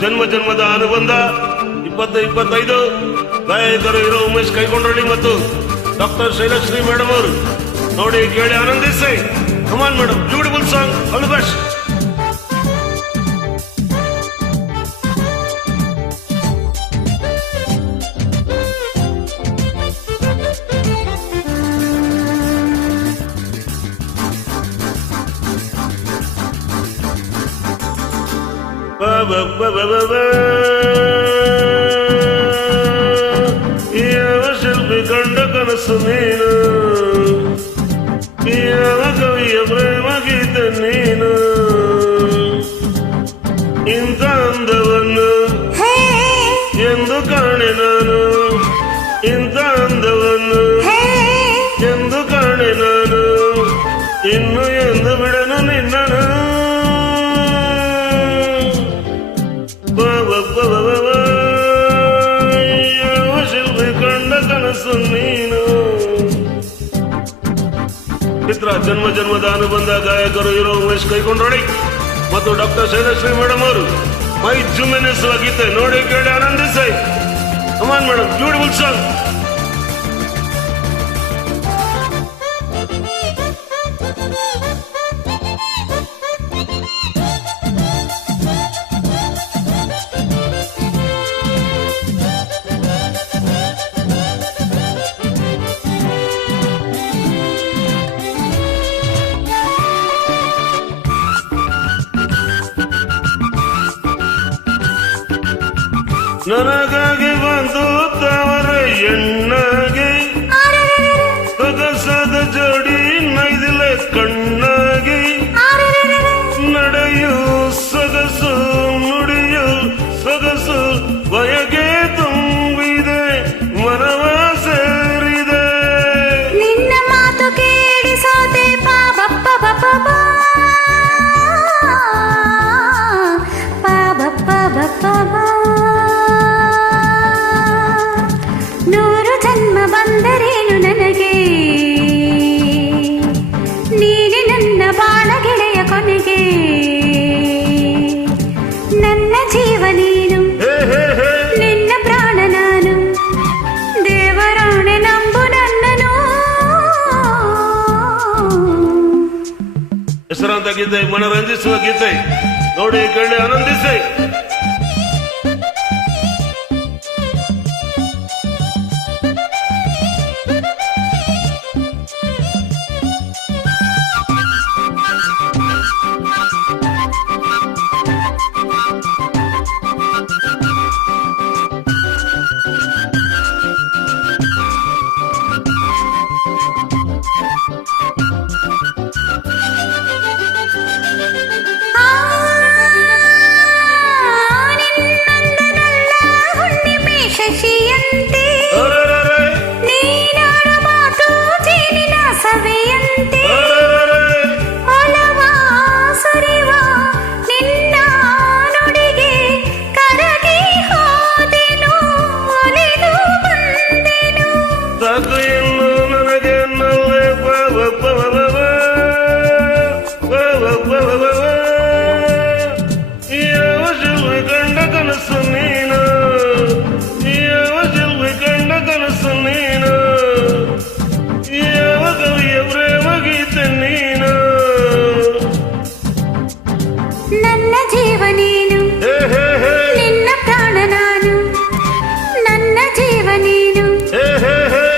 ಜನ್ಮ ಜನ್ಮದ ಅನುಬಂಧ 2025 ಗಾಯಕರು ಇರೋ ಉಮೇಶ್ ಕೈಕೊಂಡ್ರಳ್ಳಿ ಮತ್ತು ಡಾಕ್ಟರ್ ಶೈಲಶ್ರೀ ಮೇಡಮ್ ಅವರು ನೋಡಿ ಕೇಳಿ ಆನಂದಿಸಿ. ಕಮಾನ್ madam, beautiful song, all the best. ಯಾವ ಶಿಲ್ಪಿ ಕಂಡ ಕನಸು ನೀನು, ಯಾವ ಕವಿಯ ಪ್ರೇಮ ಗೀತೆ ನೀನು, ಇಂಥ ಅಂದವನ್ನು ಎಂದು ಕಾಣೆ ನಾನು, ಇಂಥ ಅಂದವನ್ನು ಎಂದು ಕಾಣೆ ನಾನು, ಇನ್ನು ಎಂದು ಬಿಡನು ನಿನ್ನನು. ಯಾವ ಶಿಲ್ಪಿ ಕಂಡ ಕನಸು ನೀನು. ಚಿತ್ರ ಜನ್ಮ ಜನ್ಮದ ಅನುಬಂಧ ಗಾಯಕರು ಇರೋ ಉಮೇಶ್ ಕೈಕೊಂಡ್ರೊಳಿ ಮತ್ತು ಡಾಕ್ಟರ್ ಶೈಲಶ್ರೀ ಮೇಡಮ್ ಅವರು ಮೈ ಜುಮ್ಮೆನಿಸುವ ಗೀತೆ ನೋಡಿ ಕೇಳಿ ಆನಂದಿಸಿ. ಕಮಾನ್ ಮೇಡಮ್, ಬ್ಯೂಟಿಫುಲ್ ಸಾಂಗ್. ನನಗಾಗಿ ಬಂದು ತವರ ಎಣ್ಣಾಗಿ ಸೊಗಸಾದ ಜೋಡಿ ನೈದಿಲೆ ಕಣ್ಣಾಗಿ, ನಡೆಯು ಸೊಗಸು ನುಡಿಯು ಸೊಗಸು ಬಯಕೆ ತುಂಬಿದೆ ಮನವ ಸೇರಿದೆ. ನಿನ್ನ ಮಾತು ಕೇಳಿಸೋದೆ ಪಾಬಪ್ಪ ಬಪ್ಪ ಪಾಬಪ್ಪ ಬಪ್ಪ. ನೂರು ಜನ್ಮ ಬಂದರೇನು ನನಗೆ, ನೀನೆ ನನ್ನ ಬಾಳ ಗೆಳೆಯ ಕೊನೆಗೆ. ನನ್ನ ಜೀವ ನೀನು, ನಿನ್ನ ಪ್ರಾಣ ನಾನು, ದೇವರಾಣೆ ನಂಬು ನನ್ನನು. ಹೆಸರಾಂತ ಗೀತೆ, ಮನರಂಜಿಸುವ ಗೀತೆ ನೋಡಿ ಕೇಳಿ ಆನಂದಿಸಿ. ಶಶಿಯಂತೆ ನೀನಾಡ ಮಾತು ಜೇನಿನ ಸವೆಯಂತೆ, ಒಲವ ಸುರಿವ ನಿನ್ನ ನುಡಿಗೆ ಕರಗಿ ಹೋದೆನು, ಒಲಿದು ಬಂದೆನು. ಸಾಕು ಇನ್ನು ನನಗೆ ನಲ್ಲೆ ಯಾವ ಶಿಲ್ಪಿ ಕಂಡ ಕನಸು ನೀನು, ಯಾವ ಶಿಲ್ಪಿ ಕಂಡ ಕನಸು ನೀನು, ಯಾವ ಕವಿಯ ಪ್ರೇಮ ಗೀತೆ ನೀನು. ನನ್ನ ಜೀವ ನೀನು, ನಿನ್ನ ಪ್ರಾಣ ನಾನು, ನನ್ನ ಜೀವ ನೀನು,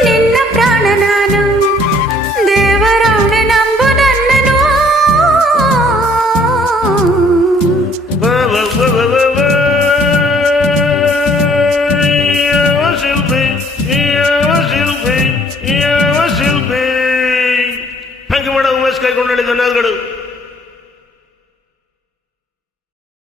ನಿನ್ನ ಪ್ರಾಣ ನಾನು, ದೇವರಾಣೆ ನಂಬು ನನ್ನನು. ಯಾವ ಶಿಲ್ಪಿ, ಯಾವ ಶಿಲ್ಪಿ, ಯಾವ ಶಿಲ್ಪಿ. ಥ್ಯಾಂಕ್ ಯು ಮೇಡಮ್, ಉಮೇಶ್ ಕೈಕೊಂಡಳ್ಳಿ ಧನ್ಯವಾದಗಳು.